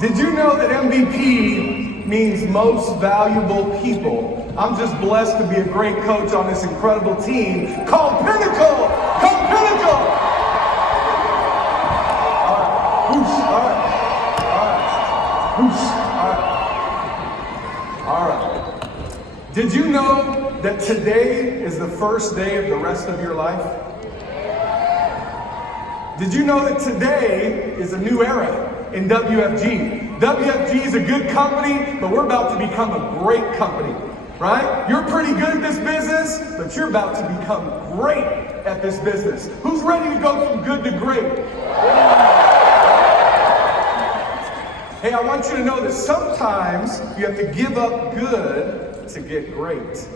Did you know that MVP means most valuable people? I'm just blessed to be a great coach on this incredible team called Pinnacle! Called Pinnacle! All right, whoosh, all right, whoosh, all right. Did you know that today is the first day of the rest of your life? Did you know that today is a new era in WFG? WFG is a good company, but we're about to become a great company, right? You're pretty good at this business, but you're about to become great at this business. Who's ready to go from good to great? Hey, I want you to know that sometimes you have to give up good to get great.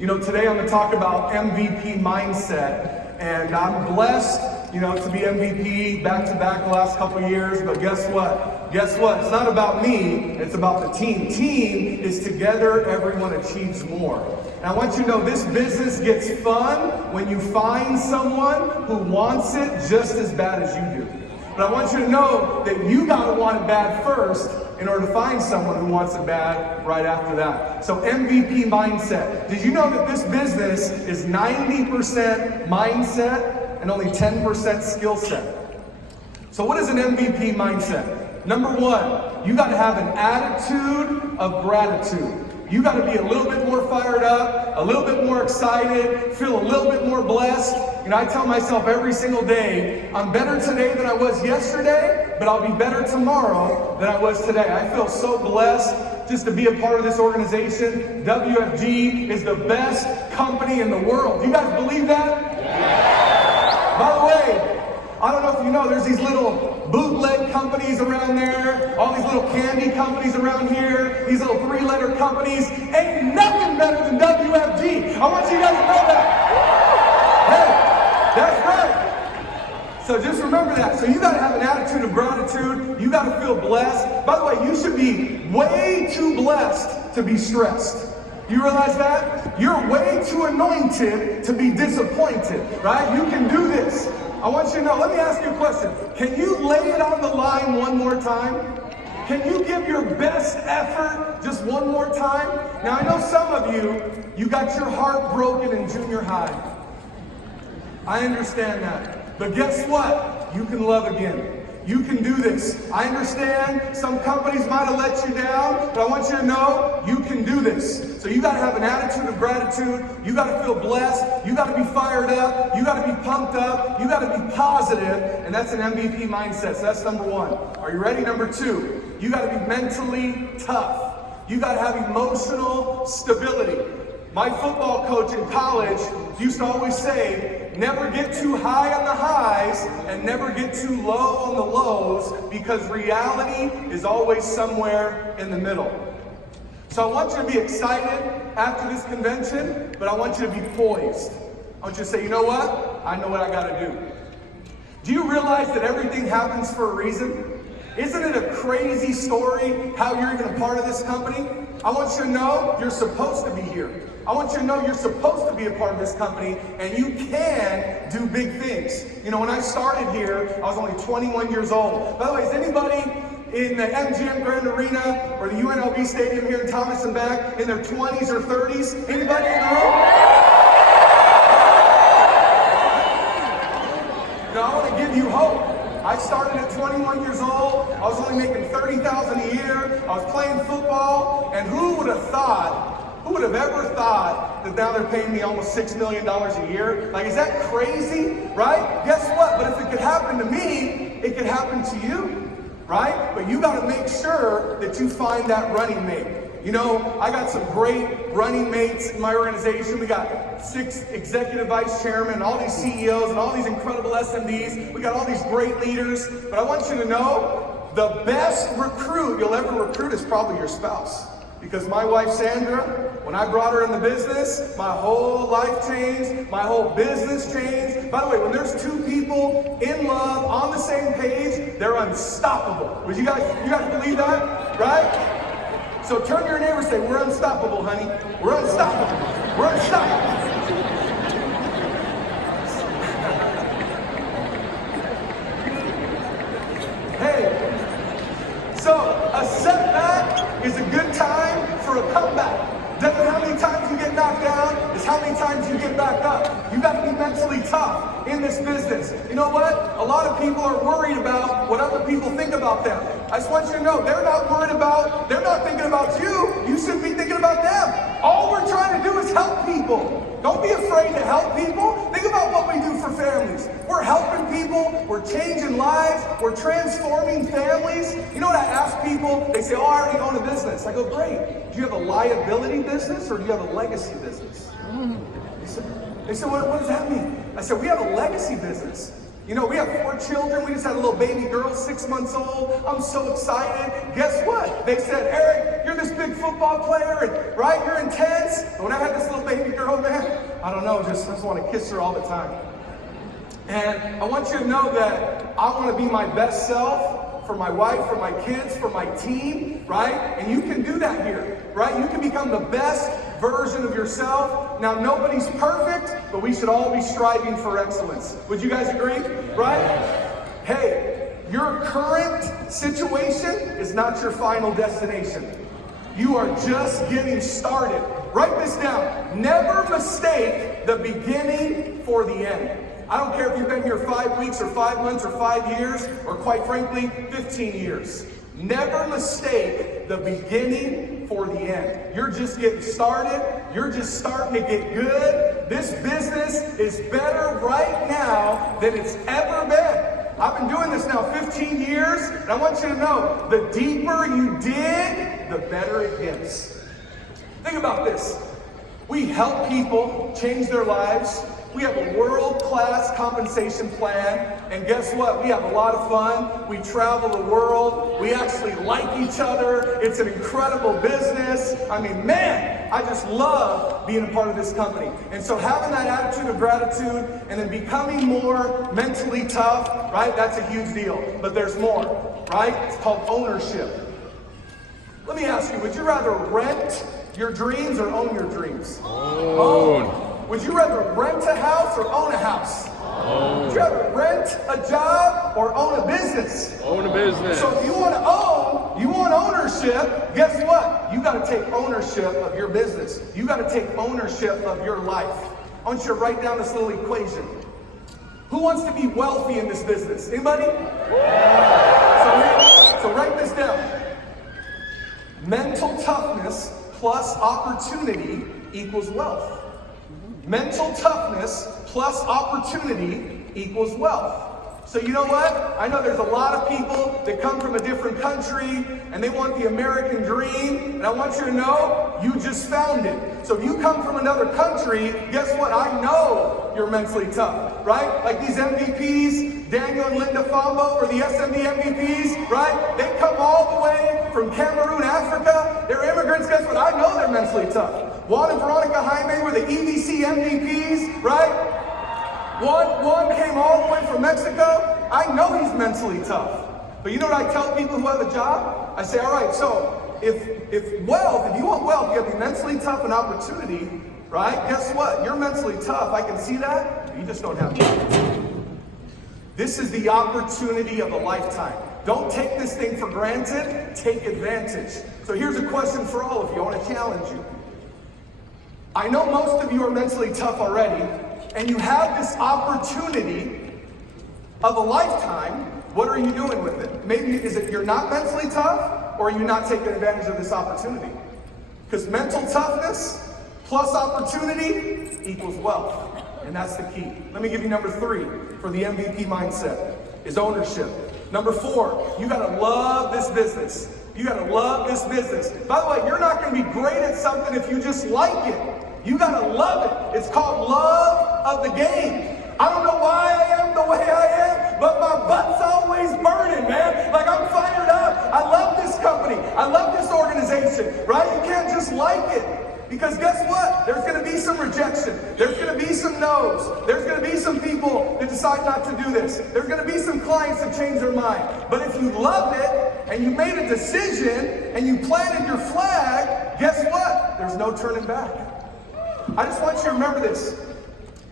You know, today I'm going to talk about MVP mindset, and I'm blessed, to be MVP back-to-back the last couple of years, but guess what? Guess what? It's not about me, it's about the team. Team is together, everyone achieves more. And I want you to know this business gets fun when you find someone who wants it just as bad as you do. But I want you to know that you gotta want it bad first in order to find someone who wants it bad right after that. So MVP mindset. Did you know that this business is 90% mindset and only 10% skill set? So what is an MVP mindset? Number one, you gotta have an attitude of gratitude. You gotta be a little bit more fired up, a little bit more excited, feel a little bit more blessed. I tell myself every single day, I'm better today than I was yesterday, but I'll be better tomorrow than I was today. I feel so blessed just to be a part of this organization. WFG is the best company in the world. You guys believe that? Yeah. By the way, I don't know if you know, there's these little bootleg companies around there, all these little candy companies around here, these little three-letter companies. Ain't nothing better than WFG. I want you guys to know that. Hey, that's right. So just remember that. So you got to have an attitude of gratitude. You got to feel blessed. By the way, you should be way too blessed to be stressed. You realize that? You're way too anointed to be disappointed, right? You can do this. I want you to know, let me ask you a question. Can you lay it on the line one more time? Can you give your best effort just one more time? Now, I know some of you got your heart broken in junior high. I understand that. But guess what? You can love again. You can do this. I understand some companies might have let you down, but I want you to know you can do this. So you got to have an attitude of gratitude. You got to feel blessed. You got to be fired up. You got to be pumped up. You got to be positive, and that's an MVP mindset. So that's number one. Are you ready? Number two, you got to be mentally tough. You got to have emotional stability. My football coach in college used to always say, never get too high on the highs and never get too low on the lows, because reality is always somewhere in the middle. So I want you to be excited after this convention, but I want you to be poised. I want you to say, you know what? I know what I got to do. Do you realize that everything happens for a reason? Isn't it a crazy story how you're even a part of this company? I want you to know you're supposed to be here. I want you to know you're supposed to be a part of this company, and you can do big things. When I started here, I was only 21 years old. By the way, is anybody in the MGM Grand Arena or the UNLV Stadium here in Thomas and back in their 20s or 30s? Anybody in the room? I want to give you hope. I started at 21 years old. I was only making $30,000 a year. I was playing football, and who would have ever thought that now they're paying me almost $6 million a year? Like, is that crazy, right? Guess what? But if it could happen to me, it could happen to you, right? But you got to make sure that you find that running mate. I got some great running mates in my organization. We got 6 executive vice chairmen, all these CEOs, and all these incredible SMDs. We got all these great leaders. But I want you to know, the best recruit you'll ever recruit is probably your spouse. Because my wife, Sandra, when I brought her in the business, my whole life changed, my whole business changed. By the way, when there's two people in love, on the same page, they're unstoppable. Would you guys believe that? Right? So turn to your neighbor and say, we're unstoppable, honey. We're unstoppable. We're unstoppable. So a setback is a good time for a comeback. Doesn't matter how many times you get knocked down, it's how many times you get back up. You got to be mentally tough in this business. You know what? A lot of people are worried about what other people think about them. I just want you to know, they're not thinking about you. You shouldn't be thinking about them. All we're trying to do is help people. Don't be afraid to help people. Think about what we do for families. We're helping people. We're changing lives. We're transforming families. You know what I ask people? They say, oh, I already own a business. I go, great. Do you have a liability business or do you have a legacy business? They said, what does that mean? I said, we have a legacy business. You know, we have 4 children. We just had a little baby girl, 6 months old. I'm so excited. Guess what? They said, Eric, you're this big football player, and right, you're intense. But when I had this little baby girl, man, I don't know, I just want to kiss her all the time. And I want you to know that I want to be my best self for my wife, for my kids, for my team, right? And you can do that here, right? You can become the best version of yourself. Now, nobody's perfect, but we should all be striving for excellence. Would you guys agree? Right? Hey, your current situation is not your final destination. You are just getting started. Write this down. Never mistake the beginning for the end. I don't care if you've been here 5 weeks or 5 months or 5 years, or quite frankly, 15 years. Never mistake the beginning for the end. You're just getting started. You're just starting to get good. This business is better right now than it's ever been. I've been doing this now 15 years, and I want you to know, the deeper you dig, the better it gets. Think about this. We help people change their lives. We have a world-class compensation plan, and guess what? We have a lot of fun. We travel the world. We actually like each other. It's an incredible business. I mean, man, I just love being a part of this company. And so having that attitude of gratitude and then becoming more mentally tough, right? That's a huge deal. But there's more, right? It's called ownership. Let me ask you, would you rather rent your dreams or own your dreams? Own. Would you rather rent a house or own a house? Own. Would you rather rent a job or own a business? Own a business. So if you want to own, you want ownership, guess what? You got to take ownership of your business. You got to take ownership of your life. I want you to write down this little equation. Who wants to be wealthy in this business? Anybody? So write this down. Mental toughness plus opportunity equals wealth. Mental toughness plus opportunity equals wealth. So you know what? I know there's a lot of people that come from a different country and they want the American dream, and I want you to know, you just found it. So if you come from another country, guess what? I know you're mentally tough, right? Like these MVPs, Daniel and Linda Fambo, or the SMB MVPs, right? They come all the way from Cameroon, Africa. They're immigrants. Guess what? I know they're mentally tough. Juan and Veronica Jaime were the EBC MVPs, right? One came all the way from Mexico. I know he's mentally tough. But you know what I tell people who have a job? I say, all right, so if you want wealth, you have to be mentally tough and opportunity, right? Guess what? You're mentally tough. I can see that. You just don't have it. This is the opportunity of a lifetime. Don't take this thing for granted. Take advantage. So here's a question for all of you. I want to challenge you. I know most of you are mentally tough already, and you have this opportunity of a lifetime. What are you doing with it? Maybe is it you're not mentally tough, or are you not taking advantage of this opportunity? Because mental toughness plus opportunity equals wealth, and that's the key. Let me give you number 3 for the MVP mindset, is ownership. Number 4, you gotta love this business. You gotta love this business. By the way, you're not gonna be great at something if you just like it. You gotta love it. It's called love of the game. I don't know why I am the way I am, but my butt's always burning, man. Like, I'm fired up. I love this company. I love this organization, right? You can't just like it. Because guess what? There's going to be some rejection. There's going to be some no's. There's going to be some people that decide not to do this. There's going to be some clients that change their mind. But if you loved it and you made a decision and you planted your flag, guess what? There's no turning back. I just want you to remember this.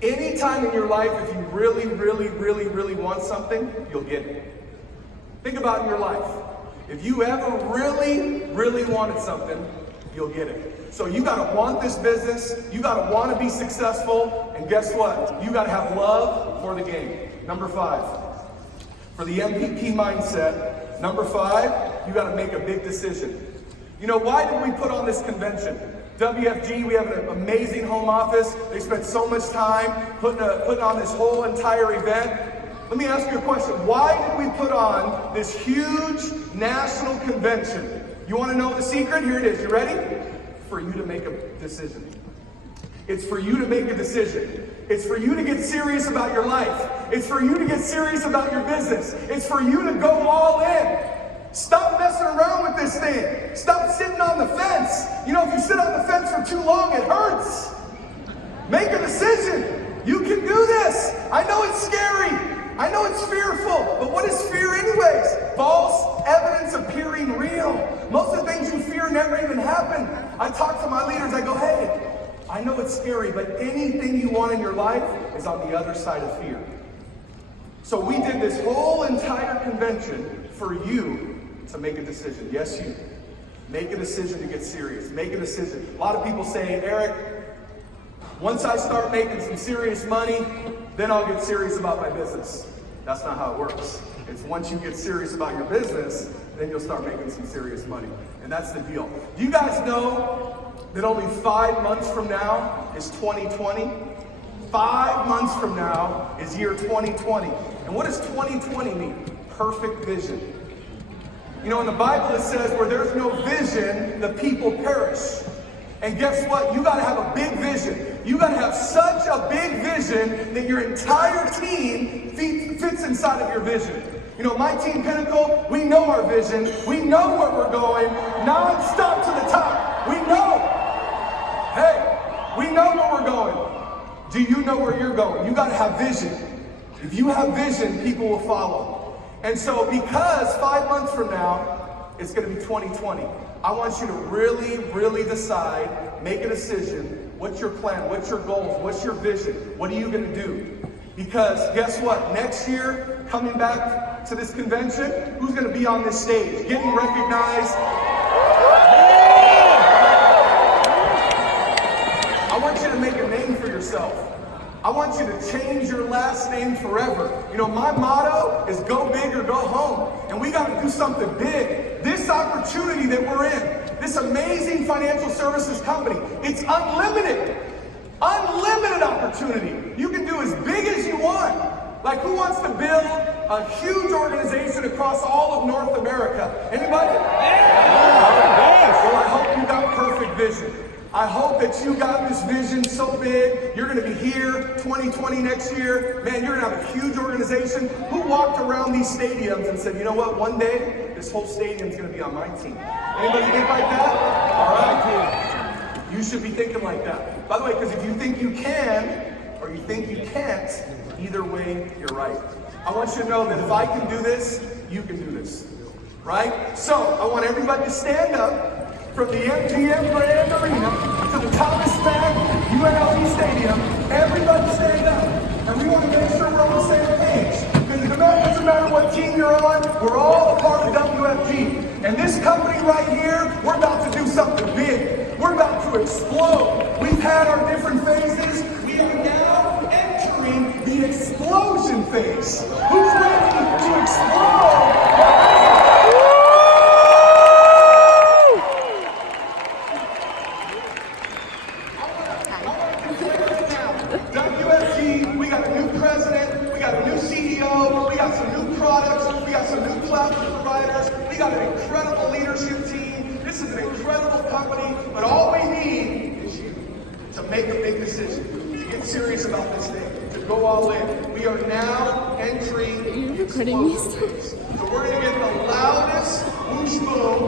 Anytime in your life, if you really, really, really, really want something, you'll get it. Think about in your life. If you ever really, really wanted something, you'll get it. So you gotta want this business, you gotta want to be successful, and guess what? You gotta have love for the game. Number 5, for the MVP mindset, number 5, you gotta make a big decision. You know, why did we put on this convention? WFG, we have an amazing home office. They spent so much time putting on this whole entire event. Let me ask you a question. Why did we put on this huge national convention? You want to know the secret? Here it is. You ready? For you to make a decision. It's for you to make a decision. It's for you to get serious about your life. It's for you to get serious about your business. It's for you to go all in. Stop messing around with this thing. Stop sitting on the fence. You know, if you sit on the fence for too long, it hurts. Make a decision. You can do this. I know it's scary. I know it's fearful. But what is fear anyways? False evidence appearing real. Most of the things you fear never even happen. I talk to my leaders. I go, hey, I know it's scary, but anything you want in your life is on the other side of fear. So we did this whole entire convention for you to make a decision. Yes, you. Make a decision to get serious. Make a decision. A lot of people say, Eric, once I start making some serious money, then I'll get serious about my business. That's not how it works. It's once you get serious about your business, then you'll start making some serious money. And that's the deal. Do you guys know that only 5 months from now is 2020? 5 months from now is year 2020. And what does 2020 mean? Perfect vision. You know, in the Bible it says where there's no vision, the people perish. And guess what? You gotta have a big vision. You gotta have such a big vision that your entire team fits inside of your vision. You know, my team Pinnacle, we know our vision. We know where we're going, non-stop to the top. We know. Hey, we know where we're going. Do you know where you're going? You gotta have vision. If you have vision, people will follow. And so because 5 months from now, it's gonna be 2020, I want you to really, really decide, make a decision. What's your plan? What's your goals? What's your vision? What are you gonna do? Because guess what? Next year, coming back to this convention, who's gonna be on this stage, getting recognized? I want you to make a name for yourself. I want you to change your last name forever. You know, my motto is go big or go home. And we got to do something big. This opportunity that we're in, this amazing financial services company, it's unlimited. Unlimited opportunity. You can do as big as you want. Like, who wants to build a huge organization across all of North America? Anybody? Well, I hope you got perfect vision. I hope that you got this vision so big. You're going to be here 2020 next year. Man, you're going to have a huge organization. Who walked around these stadiums and said, you know what, one day this whole stadium is going to be on my team? Anybody think like that? All right. You should be thinking like that. By the way, because if you think you can or you think you can't, either way, you're right. I want you to know that if I can do this, you can do this. Right? So I want everybody to stand up. From the MGM Grand Arena to the Thomas Mack UNLV Stadium, everybody stand up. And we want to make sure we're on the same page. Because it doesn't matter what team you're on, we're all a part of WFG. And this company right here, we're about to do something big. We're about to explode. We've had our different phases. We are now entering the explosion phase. Who's ready to explode? WFG, we got a new president, we got a new CEO, we got some new products, we got some new cloud providers, we got an incredible leadership team. This is an incredible company, but all we need is you to make a big decision, to get serious about this thing, to go all in. We are now entering the explosion phase. So we're going to get the loudest whoosh boom